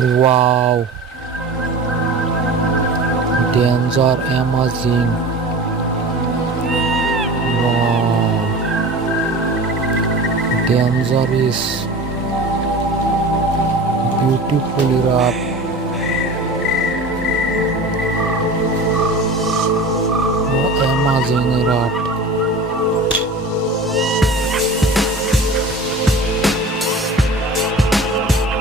Wow, danger amazing. Wow, danger is beautifully wrapped. Oh, amazing wrapped.